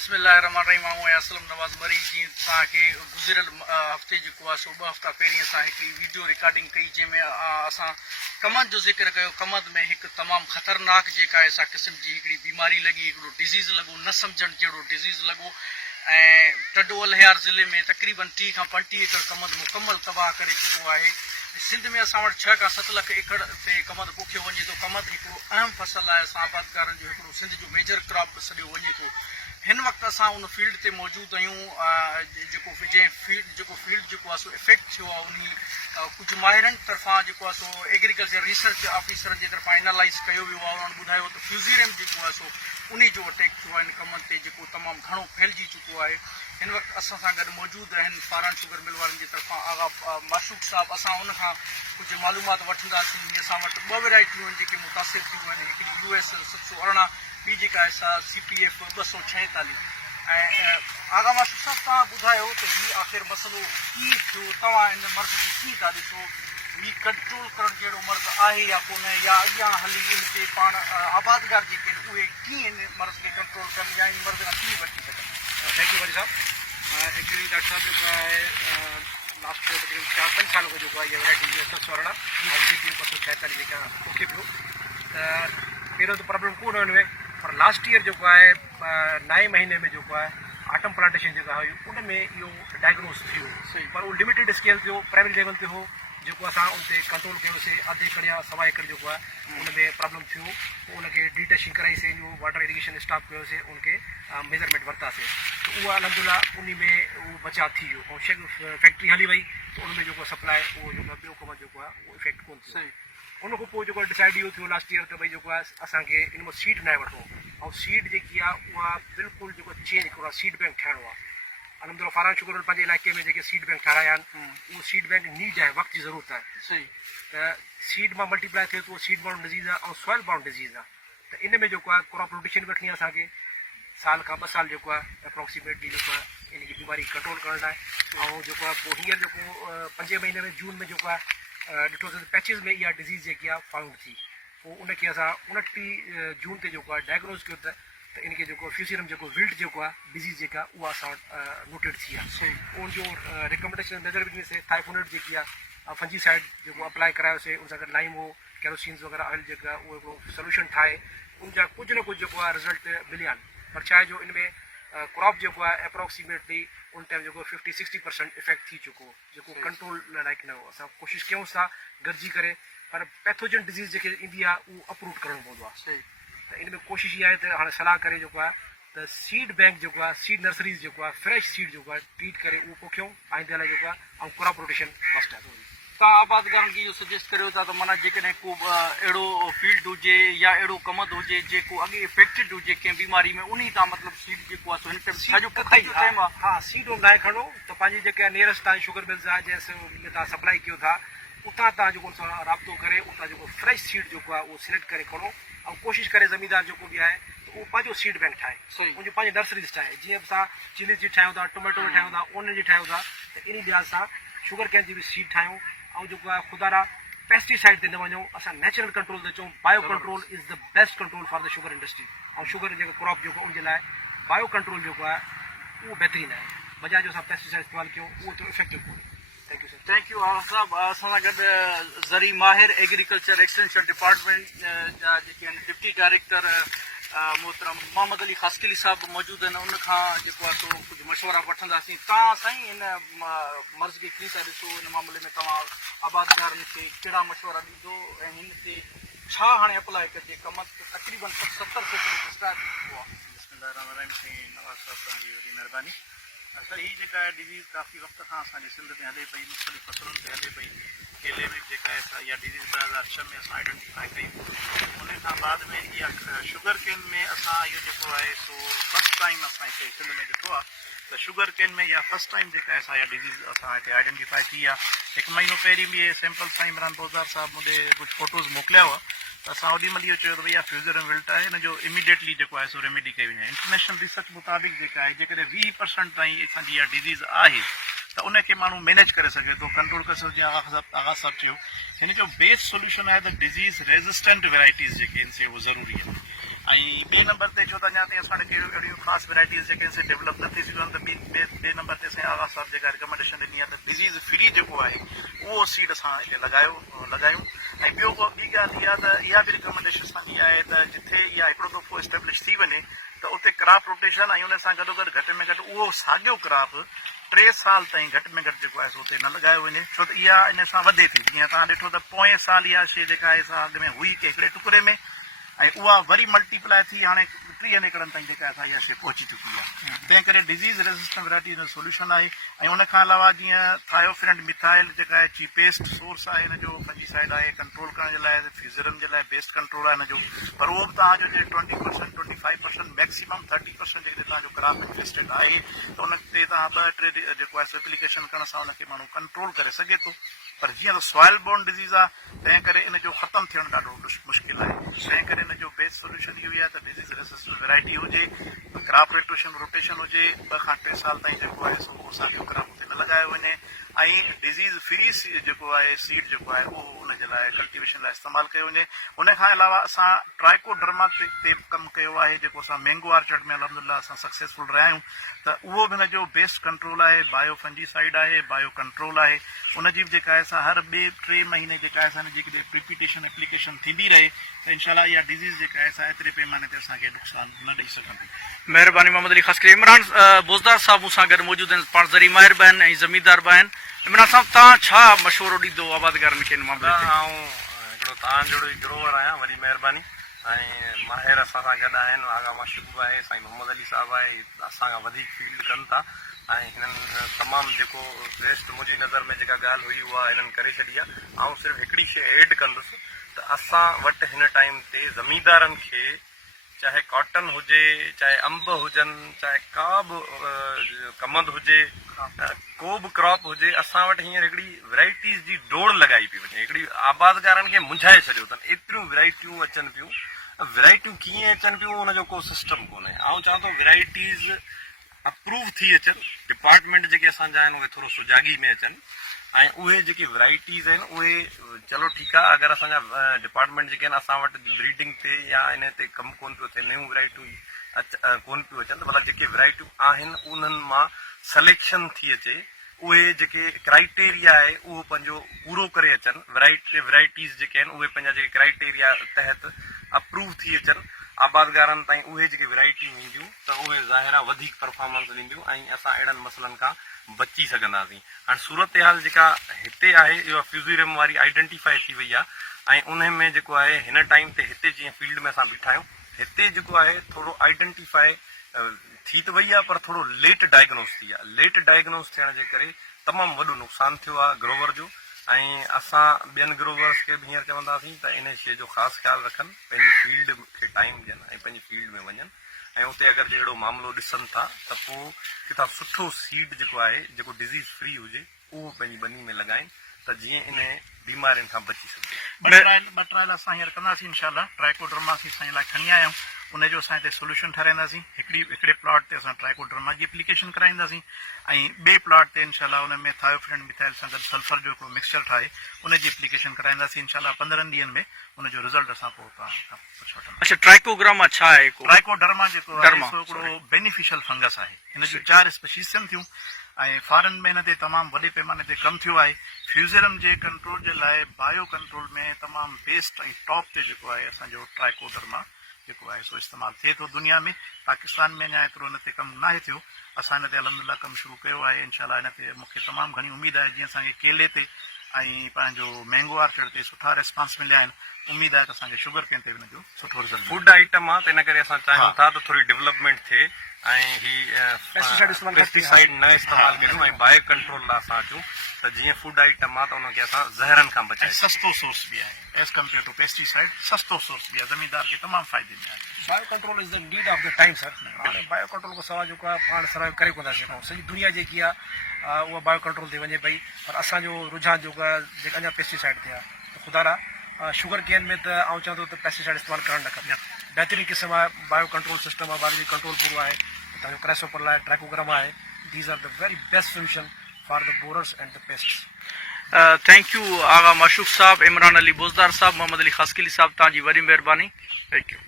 बिस्मिल्लाहिर्रहमानिर्रहीम। असलम नवाज़ मरी जी तव्हांखे गुज़िरियल हफ़्ते जेको आहे सो 2 हफ़्ता पहिरीं असां हिकिड़ी वीडियो रिकॉर्डिंग कई जंहिंमें असां कमंद जो ज़िक्र कयो। कमंद में हिकु तमामु ख़तरनाक जेका आहे सा क़िस्म जी हिकिड़ी बीमारी लॻी, हिकिड़ो डिज़ीज़ लॻो, न सम्झण जहिड़ो डिज़ीज़ लॻो ऐं टडो अलहियार ज़िले में तक़रीबन 30 खां 35 एकड़ कमंद मुकमल तबाह करे चुको आहे। सिंध में असां वटि 6 खां 7 लख एकड़ ते कमंद पोखियो वञे थो। कमंद हिकिड़ो अहम फसल आहे, असां आबादकारनि जो हिकिड़ो सिंध जो मेजर क्रॉप सॼो वञे थो। हिन वक़्तु असां उन फील्ड ते मौजूदु आहियूं जेको फील्ड जेको आहे सो इफेक्ट थियो आहे। उन कुझु माहिरनि तरफ़ां जेको आहे सो एग्रीकल्चर रिसर्च ऑफिसरनि जे तरफ़ां एनालाइज़ कयो वियो आहे। उन्हनि ॿुधायो त फ्यूज़ेरियम जेको आहे सो उन जो अटैक थियो आहे इन कमनि ते, जेको तमामु घणो फैलिजी चुको आहे। हिन वक़्तु असां सां गॾु मौजूदु आहिनि फारान शुगर मिल वारनि जी तरफ़ां आगा माशूक साहब। असां उनखां कुझु मालूमात वठंदासीं। असां वटि 2 वैराइटियूं आहिनि जेके मुतासिर थियूं आहिनि, हिकिड़ी US 718, ॿी जेका आहे सा CPF 246। ऐं आगा माशूक साहब, तव्हां ॿुधायो त हीउ आख़िर मसइलो कीअं थियो, तव्हां हिन मर्ज़ खे कीअं था ॾिसो? हीउ कंट्रोल करण जहिड़ो मर्ज़ आहे या कोन, या अॻियां हली इन ते पाण आबादगार जेके आहिनि उहे कीअं हिन मर्ज़ खे कंट्रोल कनि या इन मर्ज़ खां कीअं बची सघनि? थैंक यू वरी साहब। एक्चुअली डॉक्टर साहब जेको आहे लास्ट तक़रीबन 4-5 साल खां जेको आहे इहा वैराइटी 718 ऐं CPF 246 जेका पोखे पियो त पहिरियों त प्रॉब्लम कोन हुयो हिन में, पर लास्ट ईयर जेको आहे 9 महीने में जेको आहे आटम प्लांटेशन जेका हुई उन में इहो डायग्नोस थियो। पर उहो लिमिटेड स्केल ते हो, प्राइमरी लेवल ते हो, जेको असां उन ते कंट्रोल कयोसीं। अधु एकड़ या 1.25 एकड़ जेको आहे उन में प्रॉब्लम थियो, पोइ उनखे डिटेक्शन कराईसीं, जो वाटर इरीगेशन स्टाफ कयोसीं, उनखे मेज़रमेंट वरितासीं, त उहा अलहमदिल्ला उन में उहो बचाव थी वियो। ऐं शइ फैक्ट्री हली वई त उन में जेको सप्लाई उहो जेको ॿियो कमु जेको आहे उहो इफेक्ट कोन थियो। उन खां पोइ जेको डिसाइड इहो थियो लास्ट ईयर त भई जेको आहे असांखे इन में सीड न वठो, ऐं सीड जेकी आहे उहा बिल्कुलु जेको चेंज करिणो आहे, सीड बैंक ठाहिणो आहे। अलहमदिल्ला फारान शुगर मिल पंहिंजे इलाइक़े में जेके सीड बैंक ठाहिराया आहिनि, उहो सीड बैंक नीड आहे, वक़्त जी ज़रूरत आहे। त सीड मां मल्टीप्लाई थिए थो, सीड बाउंड डिज़ीज़ आहे ऐं सॉइल बाउंड डिज़ीज़ आहे। त इन में जेको आहे क्रॉप रोटेशन वठणी आहे असांखे, साल खां 2 साल जेको आहे अप्रोक्सीमेटली जेको आहे इन की बीमारी कंट्रोल करण लाइ। ऐं जेको आहे पोइ हींअर जेको 5 महीने में जून में जेको आहे ॾिठोसीं पैचिस में इहा डिज़ीज़ जेकी आहे फाउंड थी। पोइ उनखे असां 29 जून ते जेको आहे डायग्नोस कयो त इनखे जेको फ्यूज़ेरियम जेको विल्ट जेको आहे डिज़ीज़ जेका उहा असां वटि नोटेड थी आहे। उनजो रिकमेंडेशन नज़र बि ॾिनीसीं, थाइफोनेट जेकी आहे फंजीसाइड जेको अप्लाई करायोसीं, उन सां गॾु लाइम हो, कैरोसिन्स वग़ैरह ऑयल जेका उहो हिकिड़ो सोल्यूशन ठाहे उनजा कुझु न कुझु जेको आहे रिज़ल्ट मिलिया आहिनि। पर छा आहे जो इन में क्रॉप जेको आहे अप्रोक्सीमेटली उन टाइम जेको 50-60% इफेक्ट थी चुको, जेको कंट्रोल लाइक न हो। असां कोशिशि कयूं था गॾिजी करे, पर पैथोजन डिज़ीज़ जेके ईंदी आहे उहो अप्रूव करणो पवंदो आहे। त इन में कोशिशि इहा आहे त हाणे सलाह करे जेको आहे त सीड बैंक जेको आहे, सीड नर्सरीज़ जेको आहे फ्रेश सीड जेको आहे ट्रीट करे उहो पोखियूं आईंदे लाइ जेको आहे, ऐं क्रॉप रोटेशन मस्ट आहे। तव्हां आबादकारनि खे इहो सजेस्ट करियो था त माना जेकॾहिं को अहिड़ो फील्ड हुजे या अहिड़ो कमंद हुजे जेको अॻे इफेक्टेड हुजे कंहिं बीमारी में, उन तां मतिलबु सीड जेको आहे हिन ते हा सीड लाइ खणो त पंहिंजी जेका नियरेस्ट तव्हांजी शुगर मिल्स आहे जंहिं तव्हां सप्लाई कयो था, उतां तव्हां जेको सां राब्तो करे उतां जेको फ्रेश सीड जेको आहे उहो सिलेक्ट करे खणो, ऐं कोशिशि करे ज़मीनदार जेको बि आहे त उहो पंहिंजो सीड बैंक ठाहे, उनजो पंहिंजी नर्सरीज़ ठाहे। जीअं असां चिली जी ठाहियूं था, टोमेटो जी ठाहियूं था, ओनियन जी ठाहियूं था, त इन लिहाज़ सां शुगर कैन जी बि सीड ठाहियूं। ऐं जेको आहे ख़ुदा पेस्टिसाइड ते न वञूं, असां नेचुरल कंट्रोल ते अचूं। Bio control is the best control for the sugar industry. ऐं शुगर जेको क्रॉप जेको उनजे लाइ बायो कंट्रोल जेको आहे उहो बहितरीनु आहे, बजाय जो असां पेस्टिसाइड इस्तेमालु कयूं उहो त इफेक्टिव कोन्हे। Thank you sir. Thank you Agha साहब। असां सां गॾु ज़री माहिर एग्रीकल्चर एक्सटेंशन डिपार्टमेंट जा जेके आहिनि डिप्टी डायरेक्टर मोहतरम मोहम्मद अली ख़ासकिली साहब मौजूदु आहिनि। उनखां जेको आहे सो कुझु मशवरा वठंदासीं। तव्हां साईं हिन मर्ज़ खे कीअं था ॾिसो? हिन मामले में तव्हां आबादकारनि खे कहिड़ा मशवरा ॾींदो ऐं हिन ते छा हाणे अप्लाई कजे? कमु तक़रीबन 70% स्टार्ट थी चुको आहे। नवाज़ साहब तव्हांजी वॾी महिरबानी। असां हीअ जेका आहे डिज़ीज़ काफ़ी वक़्त खां असांजे सिंध में हले पई, मुख़्तलिफ़ फसलुनि ते हले पई। केले में जेका आहे इहा डिज़ीज़ 2006 में असां आइडेंटिफाई कई। उन खां बाद में इहा शुगर केन में असां इहो जेको आहे सो फस्ट टाइम असां हिते सिंध में ॾिठो आहे त शुगर केन में इहा फस्ट टाइम जेका आहे इहा डिज़ीज़ असां हिते आइडेंटिफाई थी आहे। 1 महीनो पहिरीं बि इहे सैंपल साईं इमरान बोज़दार साहब मूंखे कुझु फ़ोटोज़ मोकिलिया हुआ, त असां ओॾी महिल इहो चयो त भई इहा फ्यूज़ेरियम विल्ट आहे, हिन जो इमीडिएटली जेको आहे सो रेमेडी कई वञे। इंटरनेशनल रिसर्च मुताबिक़ जेका आहे जेकॾहिं 20% ताईं असांजी इहा डिज़ीज़ आहे त उनखे माण्हू मैनेज करे सघे थो, कंट्रोल करे सघे। जीअं आगा साहब चयो, हिन जो बेस्ट सोल्यूशन आहे त डिज़ीज़ रेज़िस्टेंट वैराइटीज़ जेके आहिनि से उहो ज़रूरी आहे। ऐं ॿिए नंबर ते छो त अञा ताईं असां वटि अहिड़ियूं ख़ासि वैराइटीज़ जेके आहिनि से डेवलप न थी सघियूं आहिनि त ॿिए नंबर ते असांजे आगा साहिब जेका रिकमेंडेशन ॾिनी आहे त डिज़ीज़ फ्री जेको आहे उहो सीड असां हिते लॻायूं ऐं ॿियो ॿी ॻाल्हि इहा त इहा बि रिकमेंडेशन असांजी आहे त जिथे इहा हिकिड़ो दफ़ो इस्टेब्लिश थी वञे त उते क्रॉप रोटेशन ऐं उन सां गॾोगॾु घटि में घटि उहो साॻियो क्रॉप 3 साल ताईं घटि में घटि जेको आहे सो उते न लॻायो वञे छो त इहा इन सां वधे थी जीअं तव्हां ॾिठो त पोएं साल इहा शइ जेका आहे सा अॻु में हुई के हिकिड़े टुकड़े में ऐं उहा वरी मल्टीप्लाई थी हाणे 30 एकड़नि ताईं जेका आहे इहा शइ पहुची चुकी आहे तंहिं करे डिज़ीज़ रेज़िस्टेंट वैराइटी जो सोल्यूशन आहे ऐं उनखां अलावा जीअं थायोफिनेट मिथाइल जेका आहे चीपेस्ट सोर्स आहे हिन जो फंजीसाइड आहे कंट्रोल करण जे लाइ फ्यूज़रम जे लाइ बेस्ट कंट्रोल आहे हिन जो पर उहो बि तव्हांजो जे 20% 25% मैक्सिमम 30% जेकॾहिं तव्हांजो क्रॉप इन्वेस्टेड आहे त उन ते तव्हां 2-3 जेको आहे एप्लीकेशन करण सां उनखे माण्हू कंट्रोल करे सघे थो पर जीअं त सॉइल बोर्न डिज़ीज़ आहे तंहिं करे इन जो ख़तमु थियणु ॾाढो मुश्किल आहे तंहिं करे इन जो बेस्ट सोल्यूशन इहो ई आहे त डिज़ीज़ रेसिस्टेंट वैराइटी हुजे क्रॉप रोटेशन हुजे 2 खां 3 साल ताईं जेको आहे सो उहो साॻियो क्रॉप उते न लॻायो वञे ऐं डिज़ीज़ फ्री जेको आहे सीड जेको आहे उहो उनजे लाइ कल्टिवेशन लाइ इस्तेमालु कयो वञे उनखां अलावा असां ट्राइकोडर्मा ते कमु कयो आहे जेको असां मैंगो ऑर्चर्ड में अलहमदुलिल्लाह असां सक्सेसफुल रहिया आहियूं त उहो बि हिन जो बेस्ट कंट्रोल आहे बायो फंजीसाइड आहे बायो कंट्रोल आहे उनजी बि जेका आहे असां हर 2-3 महीने जेका आहे असांजी जेकॾहिं प्रिपीटेशन एप्लीकेशन थींदी रहे त इनशाला इहा डिज़ीज़ जेका आहे सा एतिरे पैमाने ते असांखे नुक़सान न ॾेई सघंदी। महिरबानी मोहम्मद अली ख़ासि करे इमरान बोज़दार साहब मूंसां गॾु मौजूदु आहिनि पाण ज़री माहिर बि आहिनि ऐं ज़मीनदार बि आहिनि इमरान साहब तव्हां छा मशवरो ॾींदो आबादगारनि खे हिन मामले ते? हिकिड़ो तव्हां जहिड़ो ई ग्रोवर आहियां वॾी महिरबानी ऐं माहिर असां सां गॾु आहिनि आगा माशूक़ आहे साईं मोहम्मद अली साहिबु आहे असां खां वधीक फील्ड कनि था ऐं हिननि तमामु जेको बेस्ट मुंहिंजी नज़र में जेका ॻाल्हि हुई उहा हिननि करे छॾी आहे ऐं सिर्फ़ु हिकिड़ी शइ एड कंदुसि त असां वटि हिन टाइम ते ज़मीनदारनि खे चाहे कॉटन हुजे चाहे अंब हुजनि चाहे का बि कमंद हुजे को बि क्रॉप हुजे असां वटि हींअर हिकिड़ी वैराइटीज़ जी डोड़ लॻाई पई वञे हिकिड़ी आबादगारनि खे मुंझाए छॾियो अथनि एतिरियूं वैराइटियूं अचनि पियूं वैराइटियूं कीअं अचनि पियूं हुनजो को सिस्टम कोन्हे ऐं चवां थो वैराइटीज़ अप्रूव थी अचनि डिपार्टमेंट जेके असांजा आहिनि उहे थोरो सुजागी में अचनि ऐं उहे जेकी वैराइटीज़ आहिनि उहे चलो ठीकु आहे अगरि असांजा डिपार्टमेंट जेके आहिनि असां वटि ब्रीडिंग ते या इन ते कमु कोन पियो थिए नयूं वैराइटियूं कोन पियूं अचनि त मतिलबु जेके वैराइटियूं आहिनि उन्हनि मां सलेक्शन थी अचे उहे जेके क्राइटेरिया आहे उहो पंहिंजो पूरो करे अचनि वैराइटीज़ जेके आहिनि उहे पंहिंजा जेके क्राइटेरिया तहत अप्रूव थी अचनि आबादगारनि ताईं उहे जेके वैराइटियूं ईंदियूं त उहे ज़ाहिर आहे वधीक परफॉर्मेंस ॾींदियूं ऐं असां अहिड़नि मसइलनि खां बची सघंदासीं। हाणे सूरत हाल जेका हिते आहे इहा फ्यूज़िरम वारी आइडेंटिफाई थी वई आहे ऐं उन में जेको आहे हिन टाइम ते हिते जीअं फील्ड में असां बीठा आहियूं हिते जेको आहे थोरो आइडेंटिफाई थी त वई आहे पर थोरो लेट डायग्नोस थी आहे लेट डायग्नोस थियण जे करे तमामु वॾो नुक़सानु थियो आहे ग्रोवर जो ऐं असां ॿियनि ग्रोवर्स खे बि हींअर चवंदासीं त इन शइ जो ख़ासि ख़्यालु रखनि पंहिंजी फील्ड खे टाइम ॾियनि ऐं पंहिंजी फील्ड में वञनि ऐं उते अगरि जे अहिड़ो मामिलो ॾिसनि था त पोइ किथां सुठो सीड जेको आहे जेको डिज़ीज़ फ्री हुजे उहो पंहिंजी बनी में लॻाइनि त जीअं इन बीमारियुनि खां बची सघे। ॿ ट्रायल असां हींअर कंदासीं इनशाला ट्राइकोडर्मा असीं असांजे लाइ खणी आया आहियूं उनजो असां हिते सोल्यूशन ठाराईंदासीं हिकिड़े प्लॉट ते असां ट्राइकोडर्मा जी एप्लीकेशन कराईंदासीं ऐं ॿिए प्लॉट ते इनशाला हुन में थायोफिनेट मिथाइल सां गॾु सल्फर जो हिकिड़ो मिक्सचर ठाहे उनजी एप्लीकेशन कराईंदासीं इनशाला 15 ॾींहंनि में उनजो रिज़ल्ट असां पोइ तव्हां वठंदासीं। अच्छा ट्राइकोग्रामा छा आहे? ट्राइकोडर्मा जेको आहे हिकिड़ो बेनिफिशियल फंगस आहे हिन जूं 4 स्पीशीज़ थियूं ऐं फॉरन में हिन ते तमामु वॾे पैमाने ते कमु थियो आहे फ्यूज़रम जे कंट्रोल जे लाइ बायो कंट्रोल में तमामु बेस्ट ऐं टॉप ते जेको आहे असांजो ट्राइकोडर्मा जेको आहे सो इस्तेमालु थिए थो दुनिया में पाकिस्तान में अञा एतिरो हिन ते कमु न आहे थियो असां हिन ते अलहमदिल्ला कमु शुरू कयो आहे इनशाला हिन ते मूंखे तमामु घणी उमेदु आहे जीअं असांखे केले ते ऐं पंहिंजो मैंगो ऑर्चर्ड ते सुठा रिस्पॉन्स मिलिया आहिनि उमेदु आहे त असांखे शुगर केन ते हिन जो सुठो रिज़ल्ट फूड आइटम आहे त इन करे असां चाहियूं था त थोरी डेवलपमेंट थिए ऐं पेस्टिसाइड न इस्तेमालु कयूं ऐं बायो कंट्रोल लाइ असां अचूं त जीअं फूड आइटम आहे त उनखे असां ज़हरनि खां बचाए सस्तो सोर्स बि आहे एज़ कम्पेयर टू पेस्टिसाइड सस्तो सोर्स बि आहे ज़मीनदार खे तमामु फ़ाइदे में आहे। Bio control is the need of the time sir हाणे बायो कंट्रोल खां सवाइ जेको आहे पाण सर्वाइव करे कोन था सघूं सॼी दुनिया जेकी आहे उहा बायो कंट्रोल ते वञे पई पर असांजो रुझान जेको आहे जेका अञा पेस्टिसाइड ते आहे त ख़ुदा रा शुगर केन में त आउं चवां थो त पेस्टिसाइड इस्तेमालु करणु न खपे बहितरीन क़िस्म आहे बायो कंट्रोल सिस्टम आहे बायोलॉजी कंट्रोल पूरो आहे तव्हांजो क्राइसोपर लाइ ट्राइकोग्रामा आहे these are the very best solution for the borers and the pests. Thank you Agha Mashooq साहब इमरान अली बोज़दार साहब मोहम्मद अली ख़ासकिली साहब तव्हांजी वॾी महिरबानी थैंक यू।